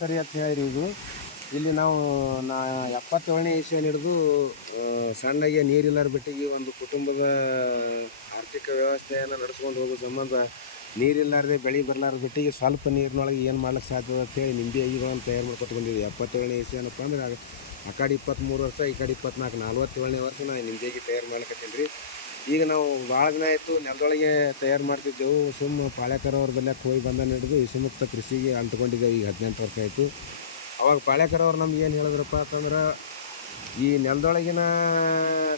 ಸರಿ ಅಂತ ಹೇಳಿರಿ ಇದು ಇಲ್ಲಿ ನಾವು, ನಾ ಎಪ್ಪತ್ತೇಳನೇ ಇಸ್ವಿಯಲ್ಲಿ ಹಿಡಿದು ಸಣ್ಣಗೆ ನೀರಿಲ್ಲರ ಬಿಟ್ಟಿಗೆ ಒಂದು ಕುಟುಂಬದ ಆರ್ಥಿಕ ವ್ಯವಸ್ಥೆಯನ್ನು ನಡೆಸ್ಕೊಂಡು ಹೋಗೋ ಸಂಬಂಧ ನೀರಿಲ್ಲಾರದೆ ಬೆಳೆ ಬರ್ಲಾರ್ದ ಬಿಟ್ಟಿಗೆ ಸ್ವಲ್ಪ ನೀರಿನೊಳಗೆ ಏನು ಮಾಡ್ಲಿಕ್ಕೆ ಸಾಧ್ಯ ಅಂತ ಹೇಳಿ ನಿಂಬೆ ಅಗಿಗಳನ್ನು ತಯಾರು ಮಾಡ್ಕೊಂಡು ಎಪ್ಪತ್ತೇಳನೇ ಇಸ್ವಿ ಏನಪ್ಪ ಅಂದ್ರೆ ಆ ಕಡೆ ಇಪ್ಪತ್ತ್ಮೂರು ವರ್ಷ, ಈ ಕಡೆ ಇಪ್ಪತ್ನಾಲ್ಕು, ನಲ್ವತ್ತೇಳನೇ ವರ್ಷ ನಾನು ನಿಂಬೆಗೆ ತಯಾರು ಮಾಡ್ಲಿಕತ್ತೀನಿ ರೀ. ಈಗ ನಾವು ಭಾಳ ದಿನ ಆಯಿತು ನೆಲದೊಳಗೆ ತಯಾರು ಮಾಡ್ತಿದ್ದೆವು. ಸುಮ್ಮ ಪಾಳ್ಯಕರವ್ರ ಬಲ್ಯಕ್ಕೆ ಹೋಗಿ ಬಂದ ಹಿಡಿದು ವಿಷಮುಕ್ತ ಕೃಷಿಗೆ ಅಂಟ್ಕೊಂಡಿದ್ದೇವೆ ಈಗ ಹದಿನೆಂಟು ವರ್ಷ ಆಯಿತು. ಅವಾಗ ಪಾಳ್ಯಕರವ್ರು ನಮ್ಗೆ ಏನು ಹೇಳಿದ್ರಪ್ಪ ಅಂತಂದ್ರೆ, ಈ ನೆಲದೊಳಗಿನ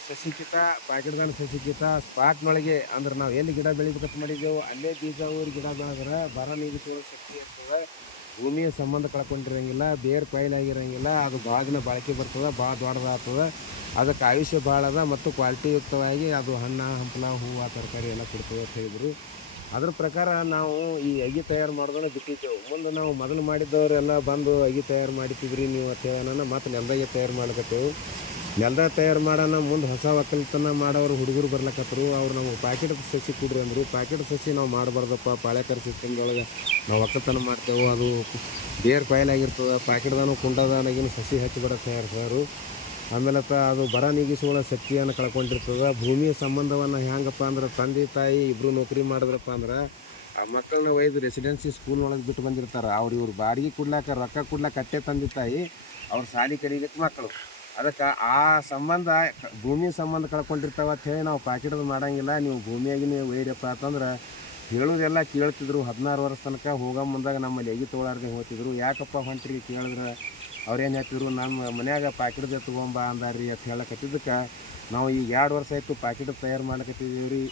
ಸಸಿಕಿತ ಪ್ಯಾಕೆಟ್ದಾನ ಸಸಿಕಿತ ಸ್ಪಾಟ್ನೊಳಗೆ ಅಂದ್ರೆ ನಾವು ಎಲ್ಲಿ ಗಿಡ ಬೆಳಿಬೇಕಂತ ಮಾಡಿದ್ದೆವು, ಅಲ್ಲೇ ಬೀಜ ಊರಿ ಗಿಡ ಬೆಳೆದ್ರೆ ಬರ ನೀಗಿಸುವ ಶಕ್ತಿ ಇರ್ತದೆ. ಭೂಮಿಯ ಸಂಬಂಧ ಕಳ್ಕೊಂಡಿರಂಗಿಲ್ಲ, ಬೇರು ಆಗಿರಂಗಿಲ್ಲ, ಅದು ಭಾಳ ದಿನ ಬಾಳಿಕೆ ಬರ್ತದೆ ಭಾಳ ದೊಡ್ಡದಾಗ್ತದೆ. ಅದಕ್ಕೆ ಆಯುಷ್ಯ ಭಾಳ ಅದ ಮತ್ತು ಕ್ವಾಲಿಟಿಯುಕ್ತವಾಗಿ ಅದು ಹಣ್ಣು, ಹಂಪಲ, ಹೂವು, ತರಕಾರಿ ಎಲ್ಲ ಕೊಡ್ತದೆ ಅಂತ ಹೇಳಿದರು. ಅದ್ರ ಪ್ರಕಾರ ನಾವು ಈ ಅಗಿ ತಯಾರು ಮಾಡೋದನ್ನ ಬಿಟ್ಟಿದ್ದೆವು. ಮುಂದೆ ನಾವು ಮೊದಲು ಮಾಡಿದ್ದವರೆಲ್ಲ ಬಂದು ಅಗಿ ತಯಾರು ಮಾಡಿತಿದ್ರಿ ನೀವು ಅಂತ ಹೇಳೋಣ ಮತ್ತು ನೆಲದಾಗೆ ತಯಾರು ಮಾಡ್ಕತ್ತೇವು ನೆಲದಾಗ ತಯಾರು ಮಾಡೋಣ ಮುಂದೆ ಹೊಸ ಒಕ್ಕಲ್ತನ ಮಾಡೋರು ಹುಡುಗರು ಬರ್ಲಕತ್ತರು ಅವ್ರು ನಮಗೆ ಪ್ಯಾಕೆಟ್ ಸಸಿ ಕೊಡ್ರಿ ಅಂದರು. ಪ್ಯಾಕೆಟ್ ಸಸಿ ನಾವು ಮಾಡಬಾರ್ದಪ್ಪ. ಪಾಳೆಕರ್ ಸಿಸ್ಟಮ್ದೊಳಗೆ ನಾವು ಒಕ್ಕಲ್ತನ ಮಾಡ್ತೇವೆ, ಅದು ಬೇರ್ ಆಗಿರ್ತದೆ. ಪ್ಯಾಕೆಟ್ದಾನು ಕುಂಡದಾನಾಗಿನ ಸಸಿ ಹಚ್ಚಿ ಬರೋ ತಯಾರಿಸೋರು ಆಮೇಲೆ ಅದು ಬರ ನೀಗಿಸುವ ಶಕ್ತಿಯನ್ನು ಕಳ್ಕೊಂಡಿರ್ತದೆ. ಭೂಮಿಯ ಸಂಬಂಧವನ್ನು ಹೆಂಗಪ್ಪ ಅಂದ್ರೆ ತಂದೆ, ತಾಯಿ ಇಬ್ಬರು ನೌಕರಿ ಮಾಡಿದ್ರಪ್ಪ ಅಂದ್ರೆ ಆ ಮಕ್ಕಳನ್ನ ಒಯ್ದು ರೆಸಿಡೆನ್ಸಿ ಸ್ಕೂಲ್ನೊಳಗೆ ಬಿಟ್ಟು ಬಂದಿರ್ತಾರೆ. ಅವ್ರು ಇವ್ರು ಬಾಡಿಗೆ ಕೊಡ್ಲಾಕ ರೊಕ್ಕ ಕೊಡ್ಲಾಕ ಅಟ್ಟೆ ತಂದೆ, ತಾಯಿ, ಅವ್ರ ಸಾಲಿ ಕಲಿಲಿಕ್ಕೆ ಮಕ್ಕಳು. ಅದಕ್ಕೆ ಆ ಸಂಬಂಧ, ಭೂಮಿ ಸಂಬಂಧ ಕಳ್ಕೊಂಡಿರ್ತಾವ ಅಂತ ಹೇಳಿ ನಾವು ಪ್ಯಾಕೆಟ್ ಮಾಡಂಗಿಲ್ಲ. ನೀವು ಭೂಮಿಯಾಗಿ ನೀವು ಒಯ್ಯಪ್ಪ ಅಂತಂದ್ರೆ ಹೇಳೋದೆಲ್ಲ ಕೇಳ್ತಿದ್ರು ಹದಿನಾರು ವರ್ಷ ತನಕ, ಹೋಗೋ ಮುಂದಾಗ ನಮ್ಮಲ್ಲಿ ಎಗಿ ತೊಗೊಳಾರ್ಗೆ ಹೋಗ್ತಿದ್ರು ಯಾಕಪ್ಪ ಹೊಂಟ್ರಿ ಕೇಳಿದ್ರೆ? ಅವ್ರೇನು ಹೇಳ್ತಿದ್ರು? ನಮ್ಮ ಮನ್ಯಾಗ ಪ್ಯಾಕೆಟ್ದೆ ತೊಗೊಂಬ ಅಂದಾರ್ರಿ ಅಂತ ಹೇಳಕತ್ತಿದ್ದಕ್ಕೆ. ನಾವು ಈಗ ಎರಡು ವರ್ಷ ಆಯಿತು ಪ್ಯಾಕೆಟ್ ತಯಾರು ಮಾಡ್ಲಕತ್ತಿದ್ದೀವಿ ರೀ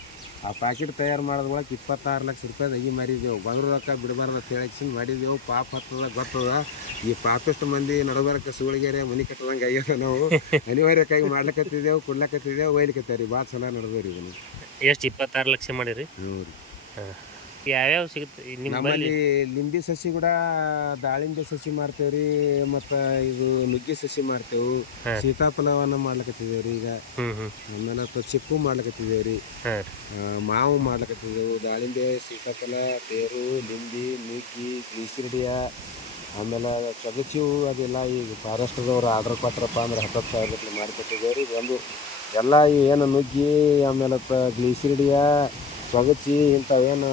ಆ ಪ್ಯಾಕೆಟ್ ತಯಾರು ಮಾಡಿದ ಒಳಗೆ ಇಪ್ಪತ್ತಾರು ಲಕ್ಷ ರೂಪಾಯಿ ಅಗಿ ಮಾರಿದೆವು. ಬಂದ್ರು ರೊಕ್ಕ ಬಿಡಬಾರ್ದು ಅಂತ ಹೇಳಿ ಮಾಡಿದೆವು ಪಾಪ ಹತ್ತದ ಗೊತ್ತದ? ಈ ಪಾಪಷ್ಟು ಮಂದಿ ನಡಬರಕ್ಕೆ ಸುಳಿಗೆರೆ ಮನೆ ಕಟ್ಟದಂಗೆ ಆಗ್ಯದ ನಾವು. ಅನಿವಾರ್ಯಕ್ಕಾಗಿ ಮಾಡ್ಲಕತ್ತಿದ್ದೆವು ಕೊಡ್ಲಕತ್ತಿದ್ದೆವು ರೀ ಭಾಳ ಸಲ ನಡೆದ ರೀ ಇದನ್ನು. ಎಷ್ಟು ಇಪ್ಪತ್ತಾರು ಲಕ್ಷ ಮಾಡಿರಿ? ಹ್ಞೂ ರೀ. ಯಾವ್ಯಾವ ಸಿಗುತ್ತೆ? ನಿಮ್ಮಲ್ಲಿ ನಮ್ಮಲ್ಲಿ ಲಿಂಬಿ ಸಸಿ ಕೂಡ ದಾಳಿಂಬೆ ಸಸಿ ಮಾಡ್ತೇವೆ ರೀ ಮತ್ತು ಇದು ನುಗ್ಗೆ ಸಸಿ ಮಾಡ್ತೇವೆ ಸೀತಾಫಲವನ್ನ ಸೀತಾಫಲವನ್ನು ಮಾಡ್ಲಕತ್ತಿದ್ದೇವೆ ರೀ ಈಗ. ಆಮೇಲೆ ಅಥವಾ ಚಿಕ್ಕು ಮಾಡ್ಲಕತ್ತಿದ್ದೇವೆ ರೀ. ಹಾಂ. ಆ, ಮಾವು ಮಾಡ್ಲಕತ್ತಿದ್ದೆವು ದಾಳಿಂಬೆ ಸೀತಾಫಲ ತೇರು ಲಿಂಬಿ ನುಗ್ಗಿ ಗ್ಲೀಸಿರಿಡಿಯ ಆಮೇಲೆ ಚಗಚಿವು ಅದೆಲ್ಲ ಈಗ ಫಾರೆಸ್ಟ್ದವ್ರು ಆರ್ಡರ್ ಕೊಟ್ರಪ್ಪ ಅಂದ್ರೆ ಹತ್ತತ್ತು ಸಾವಿರ ರೂಪಾಯಿ ಮಾಡಿಕೊಟ್ಟಿದ್ದೇವೆ ರೀ. ಒಂದು ಎಲ್ಲ ಏನು ನುಗ್ಗಿ ಆಮೇಲೆ ಗ್ಲೀಸಿರಿಡಿಯ ಸೊಗಚಿ ಇಂಥವೇನು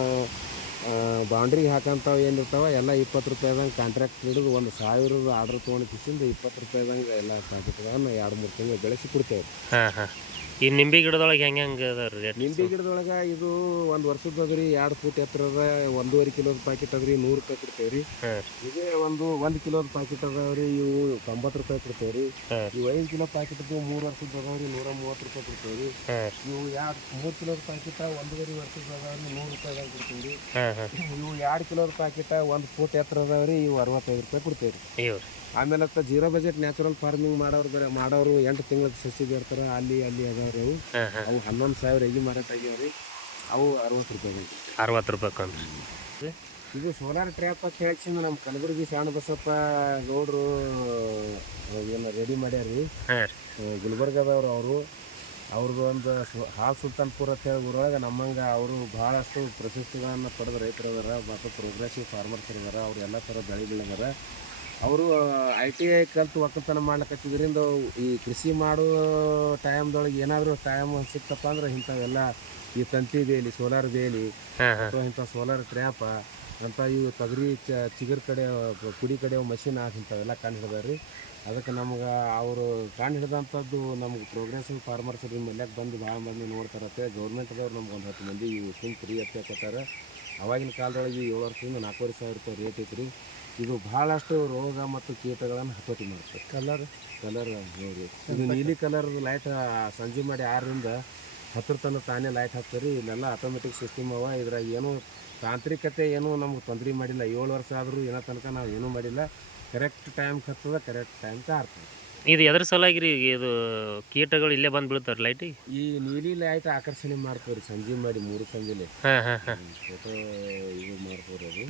ಬೌಂಡ್ರಿಗೆ ಹಾಕಂಥವು ಏನಿರ್ತಾವೆ, ಎಲ್ಲ ಇಪ್ಪತ್ತು ರೂಪಾಯಿದಂಗೆ ಕಾಂಟ್ರಾಕ್ಟ್ ಹಿಡಿದು ಒಂದು ಸಾವಿರದ ಆರ್ಡ್ರ್ ತೊಗೊಂಡು ಕಿಸಿಂದ ಇಪ್ಪತ್ತು ರೂಪಾಯಿದಂಗೆ ಎಲ್ಲ ಪ್ಯಾಕೆಟ್ಗಳನ್ನು ಎರಡು ಮೂರು ತಿಂಗಳು ಬೆಳೆಸಿ ಕೊಡ್ತೇವೆ ಹಾಂ ಹಾಂ. ಈ ನಿಂಬೆ ಗಿಡದೊಳಗೆ ಹೆಂಗೆ ಹೆಂಗೆ ರೇಟ್ ನಿಂಬೆ ಗಿಡದೊಳಗೆ ಇದು ಒಂದು ವರ್ಷದ ಅದ್ರಿ ಎರಡು ಫೂಟ್ ಎತ್ತರದ ಒಂದೂವರೆ ಕಿಲೋದ ಪ್ಯಾಕೆಟ್ ಅದ್ರಿ ನೂರು ರೂಪಾಯಿ ಕೊಡ್ತೇವೆ ರೀ ಇದೇ ಒಂದು ಒಂದು ಕಿಲೋದ ಪ್ಯಾಕೆಟ್ ಅದಾವ್ರಿ ಇವು ತೊಂಬತ್ತು ರೂಪಾಯಿ ಕೊಡ್ತೇವೆ ರೀ ಇವು ಐದು ಕಿಲೋ ಪ್ಯಾಕೆಟ್ ಇದ್ದು ಮೂರು ವರ್ಷದ ಅದಾವ್ರಿ ನೂರ ಮೂವತ್ತು ರೂಪಾಯಿ ಕೊಡ್ತೇವೆ ರೀ ಇವು ಎರಡು ಮೂರು ಕಿಲೋದ ಪ್ಯಾಕೆಟ್ ಒಂದೂವರೆ ವರ್ಷದ ಅದಾವ್ರಿ ನೂರು ರೂಪಾಯಿದಾಗ ಕೊಡ್ತೇವೆ ರೀ ಇವು ಎರಡು ಕಿಲೋದ ಪ್ಯಾಕೆಟ್ ಒಂದು ಫೂಟ್ ಎತ್ತರ ಅದಾವ್ರಿ ಇವು ಅರವತ್ತೈದು ರೂಪಾಯಿ ಕೊಡ್ತೇವೆ ರೀ ಆಮೇಲೆ ಜೀರೋ ಬಜೆಟ್ ನ್ಯಾಚುರಲ್ ಫಾರ್ಮಿಂಗ್ ಮಾಡೋರು ಬೇರೆ ಮಾಡೋರು ಎಂಟು ತಿಂಗಳ ಸಸಿ ಬೇಡ್ತಾರೆ ಅಲ್ಲಿ ಅಲ್ಲಿ ಅದಾವ್ರಿ ಅವು ಹನ್ನೊಂದು ಸಾವಿರ ಎಗಿ ಮಾರಾಟ ಆಗ್ಯಾವ್ರಿ ಅವು ಅರವತ್ತು ರೂಪಾಯಿ ಅರವತ್ತು ರೂಪಾಯಿ ಕಂದ್ರಿ ಇದು ಸೋಲಾರ್ ಟ್ರ್ಯಾಪ್ ಅಂತ ಹೇಳ್ಸಿಂದ ನಮ್ಮ ಕಲಬುರಗಿ ಶಾಣ ಬಸಪ್ಪ ಗೌಡ್ರು ಏನು ರೆಡಿ ಮಾಡ್ಯಾರ್ರಿ. ಗುಲ್ಬರ್ಗದವ್ರು ಅವರು. ಅವ್ರದ್ದು ಒಂದು ಹಾಲ್ ಸುಲ್ತಾನ್ಪುರ ಅಂತ ಹೇಳಿ ಊರೊಳಗೆ ನಮ್ಮಂಗೆ ಅವರು ಭಾಳಷ್ಟು ಪ್ರಶಸ್ತಿಗಳನ್ನು ಪಡೆದ ರೈತರು ಅದಾರ ಮತ್ತು ಪ್ರೋಗ್ರೆಸಿವ್ ಫಾರ್ಮರ್ಸ್ ಇದಾರೆ ಅವ್ರು ಎಲ್ಲ ಥರ ಬೆಳೆ ಬೆಳೆದಾರ ಅವರು ಐ ಟಿ ಐ ಕಲ್ತು ಒಕ್ಕಲ್ತನ ಮಾಡ್ಲಕತ್ತಿದ್ರಿಂದ ಈ ಕೃಷಿ ಮಾಡೋ ಟೈಮ್ದೊಳಗೆ ಏನಾದರೂ ಟೈಮ್ ಸಿಕ್ತಪ್ಪ ಅಂದ್ರೆ ಇಂಥವೆಲ್ಲ ಈ ತಂತಿ ಬೇಲಿ ಸೋಲಾರ್ ಬೇಲಿ ಅಥವಾ ಇಂಥ ಸೋಲಾರ್ ಟ್ರ್ಯಾಪ ಅಂತ ಇವು ತೊಗರಿ ಚ ಚಿಗರ್ ಕಡೆ ಕುಡಿ ಕಡೆ ಮಷಿನ್ ಇಂಥವೆಲ್ಲ ಕಂಡು ಹಿಡ್ದಾರ್ರಿ ಅದಕ್ಕೆ ನಮ್ಗೆ ಅವರು ಕಂಡು ಹಿಡ್ದಂಥದ್ದು ನಮ್ಗೆ ಪ್ರೋಗ್ರೆಸಿವ್ ಫಾರ್ಮರ್ಸ್ ನಿಮ್ಮ ಮಲ್ಯಾಗ ಬಂದು ಭಾಳ ಮಂದಿ ನೋಡ್ತಾರತ್ತೆ ಗೌರ್ಮೆಂಟ್ದವ್ರು ನಮ್ಗೆ ಒಂದು ಹತ್ತು ಮಂದಿ ಇವು ಸುಮ್ ಫ್ರೀ ಅತ್ತೆ ಕೊಟ್ಟಾರೆ ಅವಾಗಿನ ಕಾಲದೊಳಗೆ ಏಳು ವರ್ಷದಿಂದ ನಾಲ್ಕೂವರೆ ಸಾವಿರ ರೂಪಾಯಿ ರೇಟ್ ಐತ್ರಿ. ಇದು ಭಾಳಷ್ಟು ರೋಗ ಮತ್ತು ಕೀಟಗಳನ್ನು ಹತೋಟಿ ಮಾಡುತ್ತೆ. ಕಲರ್ ಕಲರ್ ನೋಡಿ. ಇದು ನೀಲಿ ಕಲರ್ ಲೈಟ್ ಸಂಜೆ ಮಾಡಿ ಆರರಿಂದ ಹತ್ತಿರ ತನಕ ತಾನೇ ಲೈಟ್ ಹಾಕ್ತಾರೆ ಇಲ್ಲೆಲ್ಲ ಆಟೋಮೆಟಿಕ್ ಸಿಸ್ಟಮ್ ಅವ. ಇದ್ರಾಗ ಏನು ತಾಂತ್ರಿಕತೆ ಏನೂ ನಮ್ಗೆ ತೊಂದರೆ ಮಾಡಿಲ್ಲ. ಏಳು ವರ್ಷ ಆದರೂ ಏನೋ ತನಕ ನಾವು ಏನೂ ಮಾಡಿಲ್ಲ. ಕರೆಕ್ಟ್ ಟೈಮ್ ಹತ್ತದ ಕರೆಕ್ಟ್ ಟೈಮ್ ಆರ್ತದೆ. ಇದು ಎದ್ರ ಸಲುವಾಗಿ ರೀ ಇದು ಕೀಟಗಳು ಇಲ್ಲೇ ಬಂದು ಬೀಳ್ತಾರೆ ಲೈಟಿಗೆ ಈ ನೀಲಿ ಲೈಟ್ ಆಕರ್ಷಣೆ ಮಾಡ್ತಾರೆ ಸಂಜೆ ಮಾಡಿ ಮೂರು ಸಂಜೆಲಿ. ಹಾಂ ಹಾಂ ಹಾಂ. ಫೋಟೋ ಇದು ಮಾಡ್ತಾರೆ ಅದು.